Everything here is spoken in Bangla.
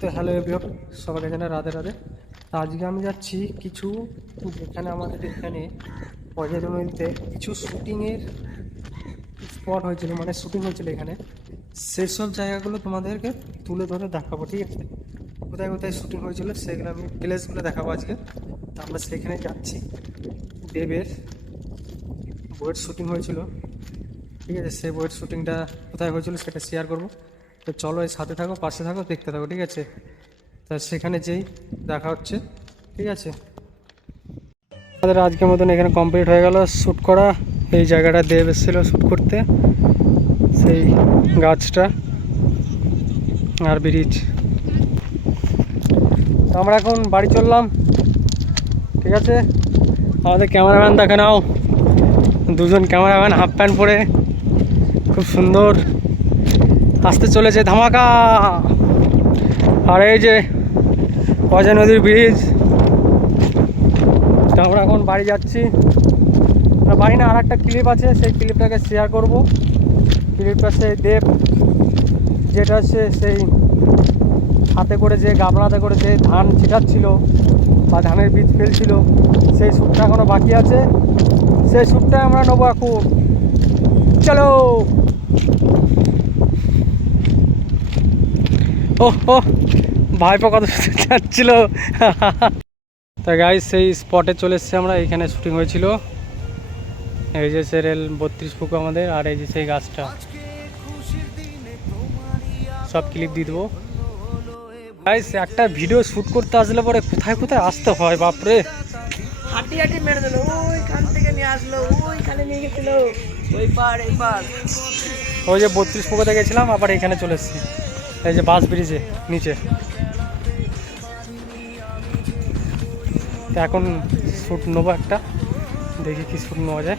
তো হ্যালো এভরিওয়ান, সবাইকে জানাই রাধে রাধে। আজকে আমি যাচ্ছি কিছু, যেখানে আমাদের এখানে অজয় নদীতে কিছু শুটিংয়ের স্পট হয়েছিল, মানে শুটিং হয়েছিল এখানে। সেসব জায়গাগুলো তোমাদেরকে তুলে ধরে দেখাবো, ঠিক আছে? কোথায় কোথায় শুটিং হয়েছিল সেগুলো আমি প্লেসগুলো দেখাবো আজকে। তো আমরা সেখানে যাচ্ছি। দেবের বইয়ের শুটিং হয়েছিল, ঠিক আছে? সেই বইয়ের শুটিংটা কোথায় হয়েছিল সেটা শেয়ার করবো। তো চলো, এর সাথে থাকো, পাশে থাকো, দেখতে থাকো, ঠিক আছে? তা সেখানে যেই দেখা হচ্ছে, ঠিক আছে? আমাদের আজকের মতন এখানে কমপ্লিট হয়ে গেল শ্যুট করা। এই জায়গাটা দেব এসেছিলো শ্যুট করতে, সেই গাছটা আর ব্রিজ। আমরা এখন বাড়ি চললাম, ঠিক আছে? আমাদের ক্যামেরাম্যান দেখে নাও, দুজন ক্যামেরাম্যান হাফ প্যান্ট পরে খুব সুন্দর আসতে চলেছে ধামাকা। আর এই যে অজয় নদীর ব্রিজ। তো আমরা এখন বাড়ি যাচ্ছি, বাড়ি না, আর একটা ক্লিপ আছে, সেই ক্লিপটাকে শেয়ার করব। ক্লিপটা সেই দেব, যেটা হচ্ছে সেই হাতে করে যে গামলাতে করে যে ধান ছিটাচ্ছিল বা ধানের বীজ ফেলছিল, সেই শ্যুটটা এখনও বাকি আছে। সেই শ্যুটটা আমরা নেবো এখন। চলো। ও ভাইপো কত যাচ্ছিল। তা গাইস, সেই স্পটে চলে এসেছি আমরা। এইখানে শুটিং হয়েছিল। এই যে সেরেল 32 ফুকো আমাদের, আর এই যে সেই গাছটা। সব ক্লিপ দিয়ে দেবো গাইস। একটা ভিডিও শ্যুট করতে আসলে পরে কোথায় কোথায় আসতে হয়, বাপরে। হাঁটি হাঁটি মেরে দিল, ওইখান থেকে নিয়ে আসলো, ওইখানে নিয়ে গেছিল, ওই পার এই পার। ওই যে 32 ফুকোতে গেছিলাম, আবার এখানে চলে এসেছি, এই যে বাস ব্রিজে নিচে। তো এখন শ্যুট নেবো একটা, দেখি কি শ্যুট নেওয়া যায়।